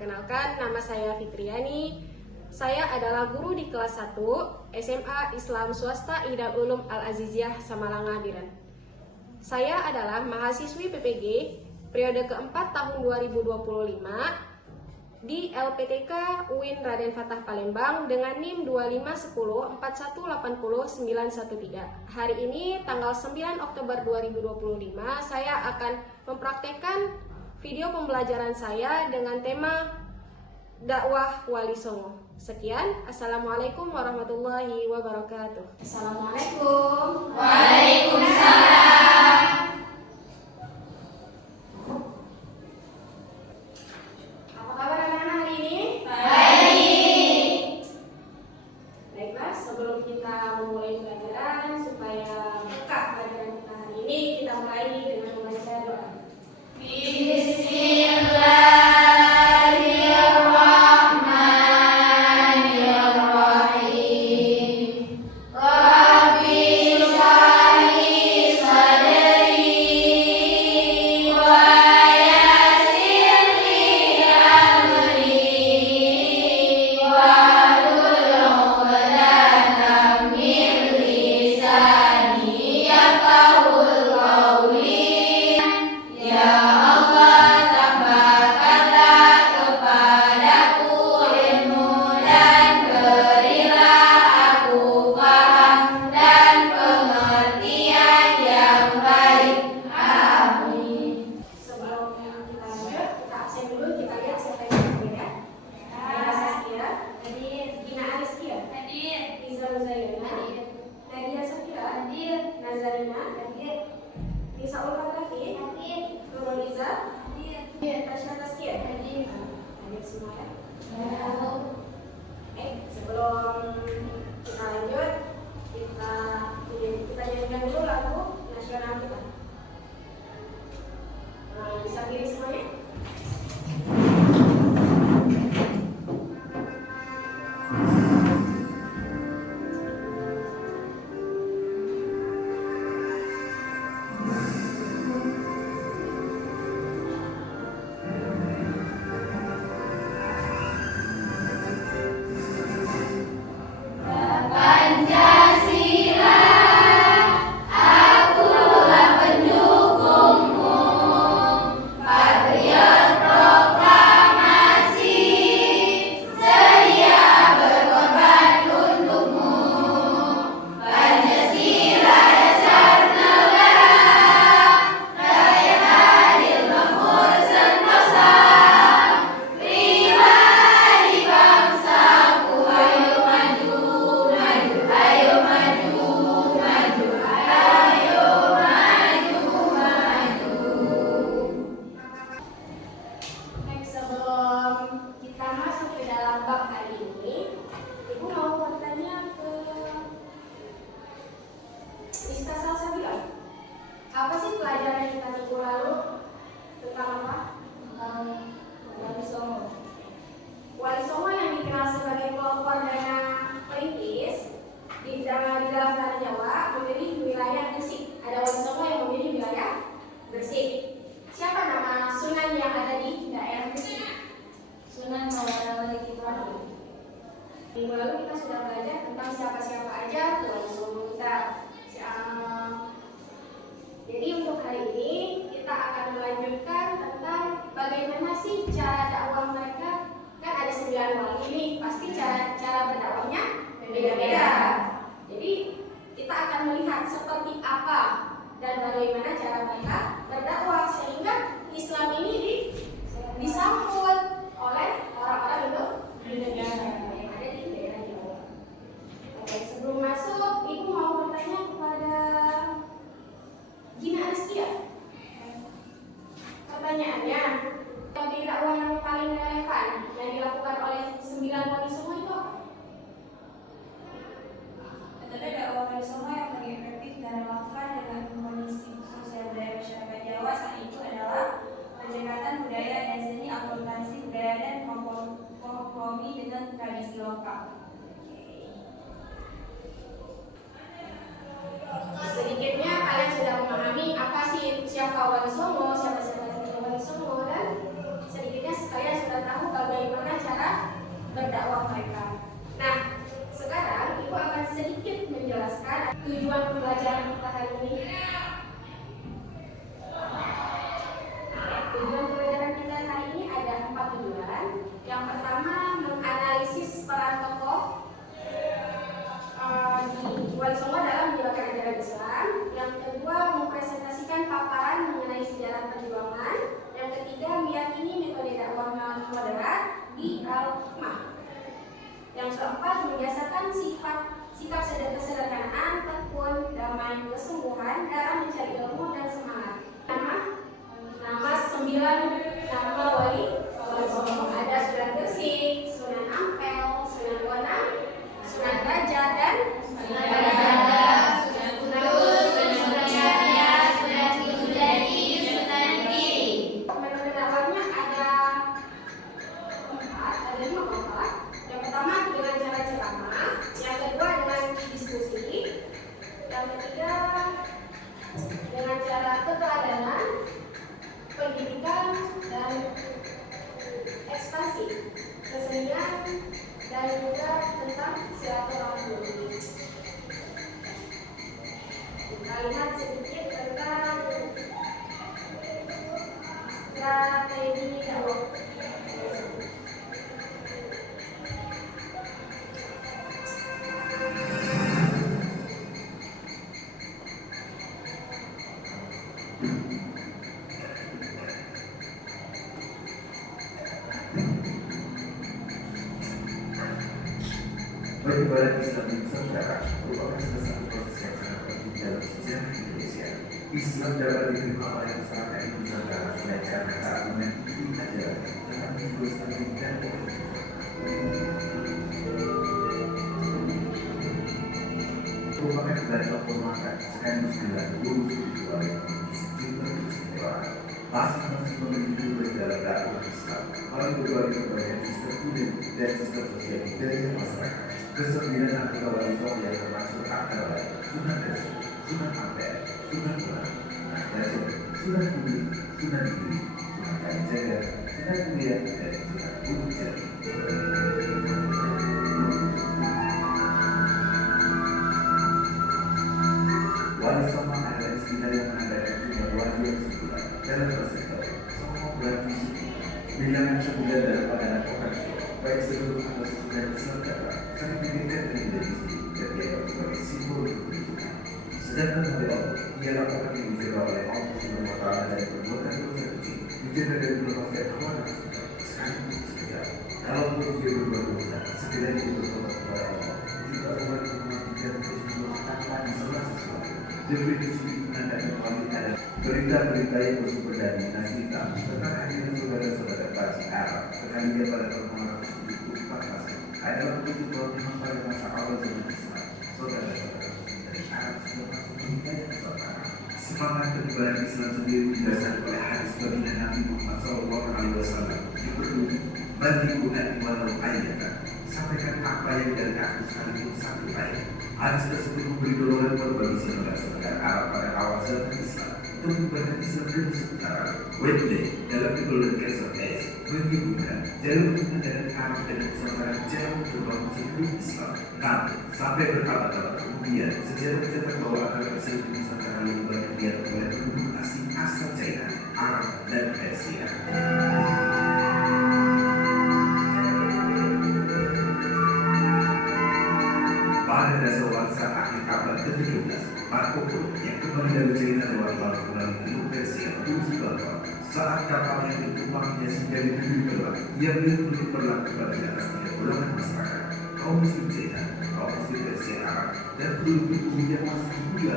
Perkenalkan, nama saya Fitriani. Saya adalah guru di kelas 1 SMA Islam Swasta Idal Ulum Al-Aziziyah Samalanga Biren. Saya adalah mahasiswi PPG periode keempat tahun 2025 di LPTK UIN Raden Fatah Palembang dengan NIM 251041800913. Hari ini tanggal 9 Oktober 2025 saya akan mempraktekkan video pembelajaran saya dengan tema dakwah Wali Songo. Sekian, Assalamualaikum warahmatullahi wabarakatuh. Assalamualaikum. Waalaikumsalam. Apa kabar anak-anak hari ini? Baik. Baiklah, sebelum kita memulai pelajaran, supaya berkah pelajaran kita hari ini, kita mulai dengan membaca doa. Bismillahirrahmanirrahim. Rabbi shrah li sadri wa yassir li amri wahlul 'uqdatam min lisani yafqahul qawli. Ya Allah, tambahkanlah kepadaku ilmu dan berilah aku paham dan pengertian yang baik. Amin. Sebelum kita lanjut, kita absen dulu, kita lihat siapa yang hadir ya. Ada Saskia, hadir. Gina Ariskia, hadir. Iza Muzayyana, hadir. Nadia Safira, hadir. Nazarina, hadir. Nisa Ulfatrafi, hadir. Nurul-Iza, hadir. Tasya Taskia, hadir. Hadir semua ya. Sebelum kita lanjut, kita nyanyikan dulu lagu nasional kita. Bisa pilih semuanya? Pancasila, akulah pendukungmu, patriot proklamasi, sedia berkorban untukmu. Pancasila dasar negara, rakyat adil makmur sentosa, pribadi bangsaku, ayo maju, maju, ayo maju, maju, ayo maju, maju. Sebelum kita masuk ke dalam bab hari ini, Ibu mau bertanya ke Mister Salsabila. Apa sih pelajaran kita minggu lalu tentang apa? Wali Songo. Wali Songo yang dikenal sebagai pelopor dana perintis di dalam tanah Jawa memilih wilayah Gresik. Ada Wali Songo yang memilih wilayah Gresik. Siapa nama Sunan yang ada di daerah Gresik? Sunan Maulana Malik Ibrahim. Minggu lalu kita sudah belajar tentang siapa-siapa aja Wali Songo kita. Jadi untuk hari ini kita akan melanjutkan tentang bagaimana sih cara dakwah mereka. Kan ada 9 wali ini, pasti cara berdakwahnya beda-beda. Jadi kita akan melihat seperti apa dan bagaimana cara mereka berdakwah sehingga Islam ini disambut oleh orang-orang Indonesia yang ada di daerah Jawa. Oke, sebelum masuk, Ibu mau bertanya kepada Gina Ariskia. Pertanyaannya, metode dakwah yang paling relevan yang dilakukan oleh 9 wali songo itu apa? Metode dakwah Wali Songo yang paling efektif dan relevan dengan kondisi sosial budaya masyarakat Jawa saat itu adalah pendekatan budaya dan seni akulturasi tujuan pembelajaran kita hari ini? Tujuan pembelajaran kita hari ini ada 4 tujuan. Yang pertama, menganalisis peran tokoh di Wali Songo dalam menjalankan ajaran Islam. Yang kedua, mempresentasikan paparan mengenai sejarah perjuangan. Yang ketiga, meyakini metode dakwah moderat di Al-Hikmah. Yang keempat, membiasakan sikap kesederhanaan, tekun, damai, kesungguhan dalam mencari ilmu dan semangat. Nama 9 nama wali Songo. Ada Sunan Gresik, Sunan Ampel, Sunan Bonang, Sunan Gajah, dan Sunan Gajah, Sunan Kudus, Sunan Muria, Sunan Kudus, Sunan Giri. metode dakwahnya ada 4, ada 5 kalau salah. Yang pertama dengan cara ceramah, yang kedua dengan diskusi, yang ketiga dengan cara keteladanan, pendidikan, dan ekspansi, kesenian, dan juga tentang silaturahmi. Kita lihat sedikit tentang strategi dakwah. Penyebaran Islam di Nusantara merupakan salah satu proses yang sangat penting dalam sejarah Indonesia. Islam dapat diterima oleh masyarakat di Nusantara selain karena keagungan inti ajaran, tetapi juga strategi dan politik. Merupakan banyak penolakan sekaligus dengan guru spiritual yang memiliki sejumlah keistimewaan. Masing-masing memiliki dalam dakwah Islam, melalui berbagai perbaikan sistem budaya dan sistem sosial budaya masyarakat. Kesembilan anggota Wali Songo yang termasuk antara lain Sunan Gresik, Sunan Ampel, Sunan Bonang, Sunan Gajah, Sunan Kudus, Sunan Giri, Sunan Kalijaga, Sunan Muria, dan Sunan Gunung Jati. Wali Songo adalah istilah yang menandakan jumlah wali yang sebulan. Dalam bahasa Jawa, Songo berarti suci. Bilangan sebulan dalam pandangan orang Jawa, baik seluruh atau sesudah Nusantara, sangat diinginkan dan identik dan dianggap sebagai simbol kepentingan. Sedangkan oleh Allah, ialah orang yang dijaga oleh Allah Subhanahu wa Ta'ala dari perbuatan dosa kecil, dijaga dari berbagai hawa nafsu, sekalipun sekejap. Kalaupun dia berbuat dosa, segera dia bertobat kepada Allah. Jika orang yang mematikan tersebut tanpa disalah sesuatu, definisi menandakan wali adalah berita-berita yang bersumber dari Nas Hitam tentang akhirnya saudara-saudara Baci Arab sekalinya pada tahun 1974 Masehi adalah bukti bahwa memang pada masa awal zaman Islam saudara-saudara dari Arab sudah masuk ke wilayah Nusantara. Semangat penyebaran Islam sendiri didasari oleh hadis baginda Nabi Muhammad SAW yang berbunyi bagi nabi walau ayatan, sampaikan apa yang dari aku sekalipun satu ayat. Hadis tersebut memberi dorongan buat bagi saudara-saudara Arab pada awal zaman Islam untuk menyebarkan Islam di Nusantara. Wednesday dalam Golden Castle S menyebutkan jalur penyebaran Arab dan Nusantara jauh berbangun sebelum Islam. Namun sampai berabad-abad kemudian sejarah mencatat bahwa agama Islam di Nusantara lebih banyak dianut oleh penduduk asing asal China, Arab, dan Persia. Pada dasar waktu akhir abad ke-17, Marco Polo yang kembali dari China lewat laut melalui Teluk Persia menuju Bangkok. Saat kapal yang ditumpangnya singgah di negeri Belak, ia belum berlaku pada atas 3 golongan masyarakat, kaum Muslim China, kaum Muslim Persia Arab, dan penduduk bumi yang masih muda.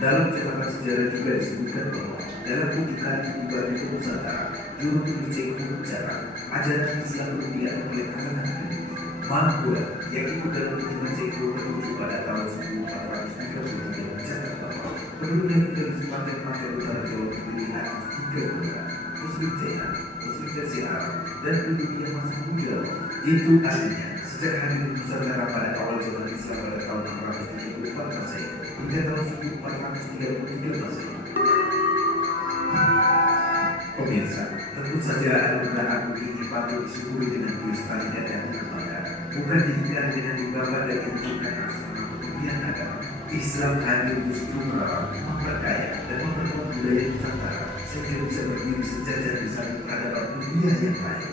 Dalam catatan sejarah juga disebutkan bahwa dalam kunjungan pribadi ke Nusantara, juru kunjung Ceko mencatat ajaran Islam berpihak oleh kalangan penduduk. Manpura yang ikut dalam kunjungan Ceko menuju pada tahun 1430 mencatat bahwa penduduk yang tinggal di sepanjang pantai utara Jawa terdiri atas 3 golongan, Muslim China, Muslim Persia Arab, dan penduduk yang masih muda. Itu artinya sejak hari Nusantara pada awal zaman Islam pada tahun 674 Masehi hingga tahun 1433 Masehi. Pemirsa, tentu saja anugerah agung ini patut disyukuri dengan kelestarian dan dikembangkan, bukan dihindari dengan dibawa dan ditunjukkan atas nama kemudian agama. Islam hadir justru memperkaya dan memperkuat budaya Nusantara sehingga bisa berdiri sejajar di samping peradaban dunia yang lain.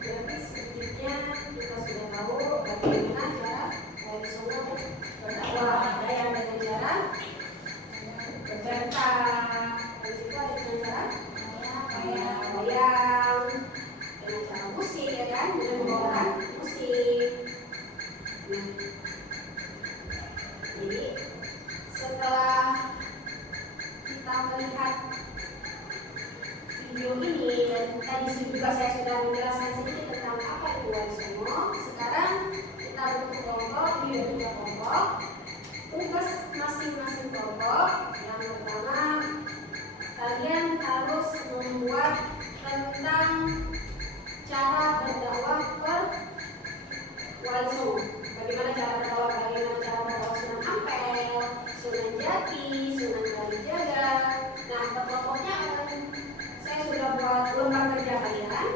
Berarti sedikitnya kita sudah tahu bagaimana cara Wali Songo berdakwah. Ada yang dengan cara berbentang, habis itu ada dengan cara wayang, dengan cara musik, ya kan, dengan membawakan musik. Nah, jadi setelah kita melihat video ini dan tadi juga saya sudah menjelaskan sedikit tentang apa itu Wali Songo. Sekarang kita bentuk kelompok, ini ada 3 kelompok. Tugas masing-masing kelompok yang pertama, kalian harus membuat tentang cara berdakwah per Wali Songo. Bagaimana cara berdakwah, bagaimana cara berdakwah Sunan Ampel, Sunan Jati, Sunan Kalijaga. Nah, per kelompoknya saya sudah buat lembar kerja kalian.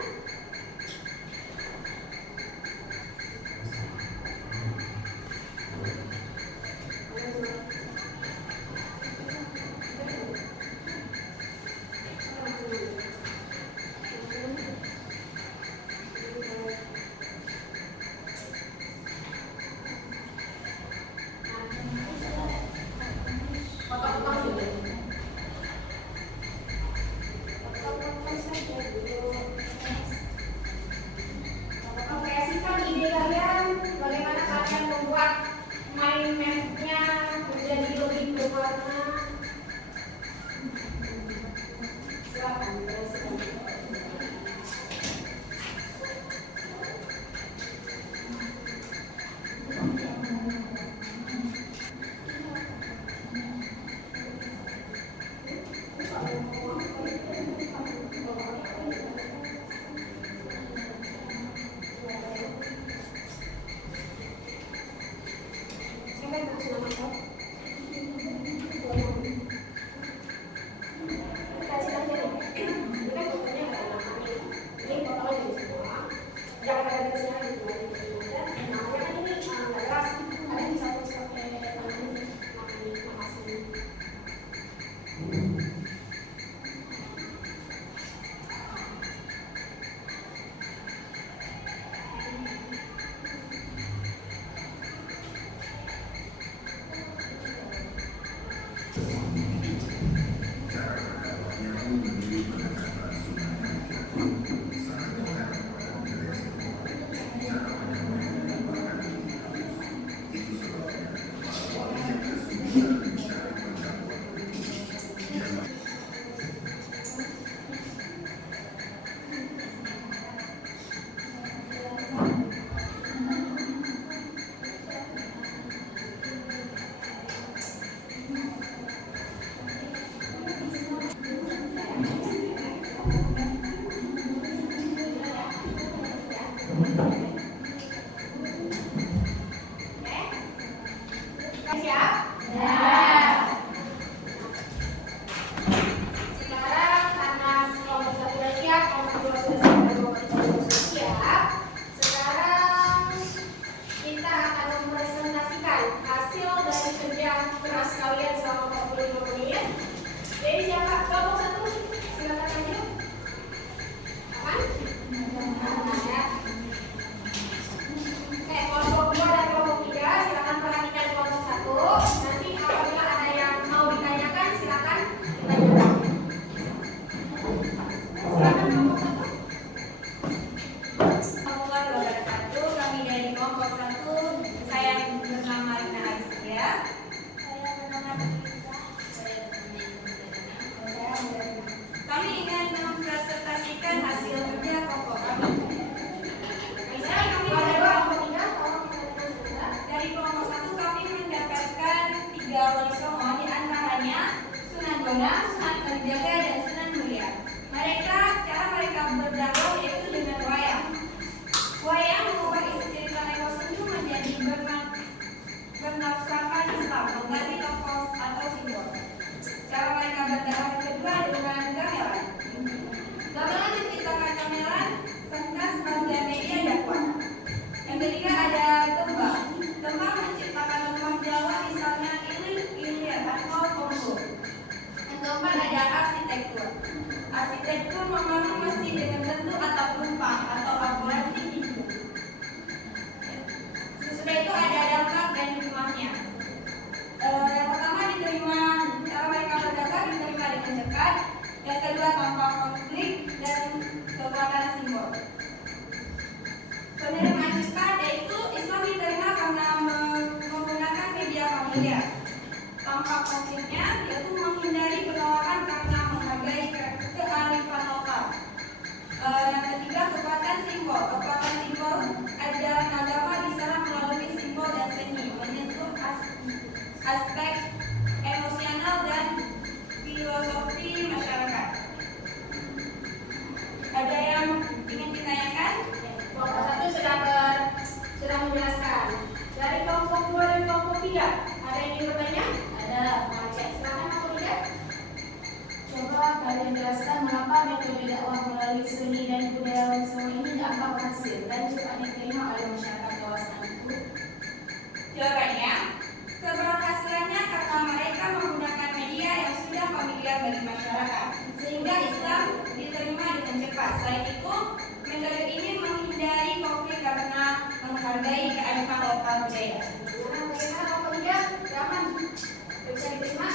Kreasikan ide kalian, bagaimana kalian membuat mind map-nya menjadi lebih berwarna. Silakan kreasikan. Bernafsahkan Islam, mengganti tokoh atau ada arsitektur. Arsitektur membangun masjid dengan bentuk atap rumpang atau bangunan tinggi. Sesudah itu ada dampak dan hikmahnya. Yang pertama diterima, cara mereka berdagang diterima dengan cepat. Yang kedua tanpa konflik dan kekuatan simbol. Penerimaan cepat yaitu Islam diterima karena menggunakan media familiar. Tanpa konfliknya yaitu menghindari penolakan karena menghargai kearifan lokal. Yang ketiga kekuatan simbol. Kekuatan simbol ajaran agama di sana melalui simbol dan seni menyentuh aspek emosional dan filosofi masyarakat. Ada yang ingin ditanyakan? Kelompok 1 sudah menjelaskan. Dari kelompok 2 dan kelompok 3, ada yang ingin bertanya? Ada. Cek, silakan kelompok 3. Coba kalian jelaskan mengapa metode dakwah melalui seni dan budaya warisan ini dianggap berhasil dan cepat diterima oleh masyarakat kawasan itu. Jawabannya, keberhasilannya karena mereka menggunakan media yang sudah familiar bagi masyarakat, sehingga Islam diterima dengan cepat. Selain itu, metode ini menghindari konflik karena menghargai kearifan lokal budaya. Bagaimana kelompok 3? Aman? Bisa diterima?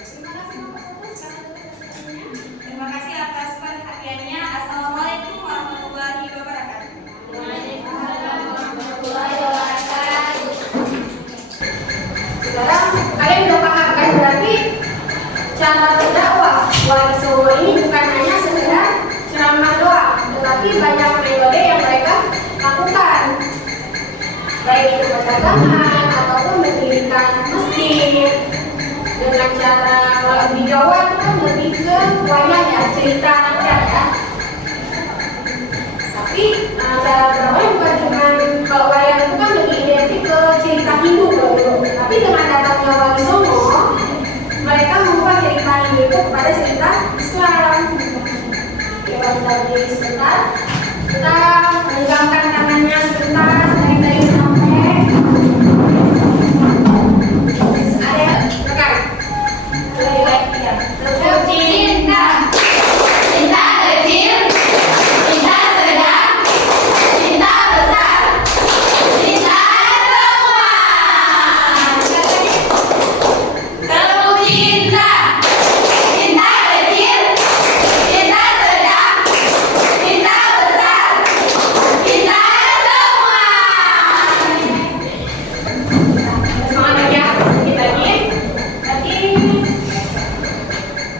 Terima kasih kelompok 1. Sekarang kita kesempatan. Terima kasih atas perhatiannya. Assalamualaikum warahmatullahi wabarakatuh. Waalaikumsalam warahmatullahi wabarakatuh. Sekarang kalian sudah paham kan, berarti cara berdakwah Wali Songo ini bukan hanya sekedar ceramah doang, tetapi banyak metode yang mereka lakukan, baik itu perdagangan ataupun mendirikan masjid dengan cara, kalau di Jawa itu kan lebih ke wayang ya, cerita rakyat ya. Tapi cara berdakwah bukan cuma, kalau wayang itu kan lebih identik ke cerita Hindu dulu. Tapi dengan datangnya Wali Songo, mereka mengubah cerita Hindu itu kepada cerita Islam. Coba kita berdiri sebentar, kita menegangkan tangannya sebentar, dari sampai ada tekan. Lebih baik ya. Cinta, cinta kecil, cinta sedang, cinta besar, cinta semua. Tepuk cinta, cinta kecil, cinta sedang, cinta besar, cinta semua. Semangat ya, sedikit lagi. Nanti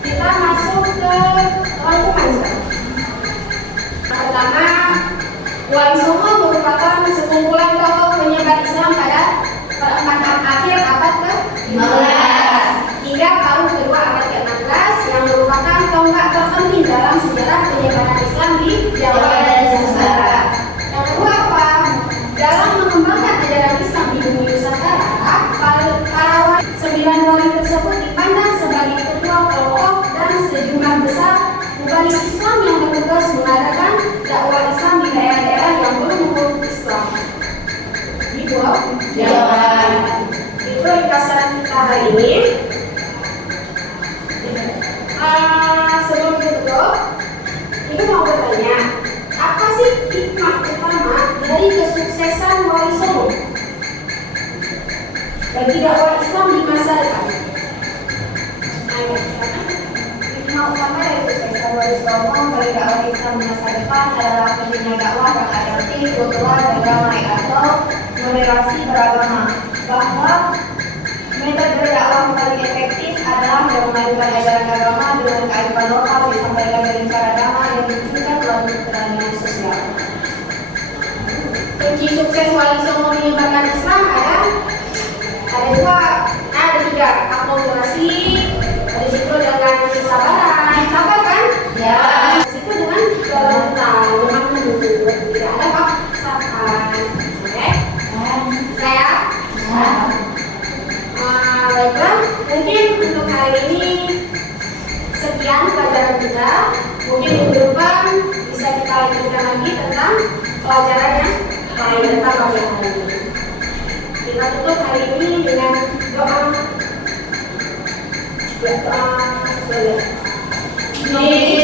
kita masuk ke rangkuman sekarang. Pertama, Wali Songo merupakan sekumpulan tokoh penyebar Islam pada akhir abad ke-15 hingga paruh kedua abad ke-16 yang merupakan tonggak terpenting dalam sejarah penyebaran Islam di Jawa dan Nusantara. Yang kedua apa? Dalam mengembangkan ajaran Islam di bumi Nusantara, para wali 9 wali tersebut dipandang sebagai ketua kelompok dan sejumlah besar mubalik Islam yang bertugas mengadakan dakwah Islam di daerah-daerah yang belum memeluk Islam di Pulau Jawa. Itu ringkasan kita hari ini. Sebelum ditutup, ini mau bertanya, apa sih hikmah utama dari kesuksesan Wali Songo bagi dakwah Islam di masa depan? Ayo, silakan. Hikmah utama dari kesuksesan Wali Songo bagi dakwah Islam di masa depan adalah pentingnya dakwah yang adaptif, kultural, dan damai atau moderasi beragama. Bahwa metode berdakwah paling efektif adalah memadukan ajaran agama dengan kearifan lokal disampaikan dengan cara damai dan ditunjukkan melalui keterangan sosial. Kunci sukses Wali Songo menyebarkan Islam ada dua, ada tiga, akulturasi, ada situ dengan kesabaran, sabar kan? Ya. Di situ dengan kelembutan, dengan menunggu, tidak ada paksaan. Oke? Saya? Baiklah, mungkin untuk hari ini sekian pelajaran kita. Mungkin minggu depan bisa kita lanjutkan lagi tentang pelajaran yang lain tentang bagian hari ini. Kita tutup hari ini dengan doa. Ya, sesuai.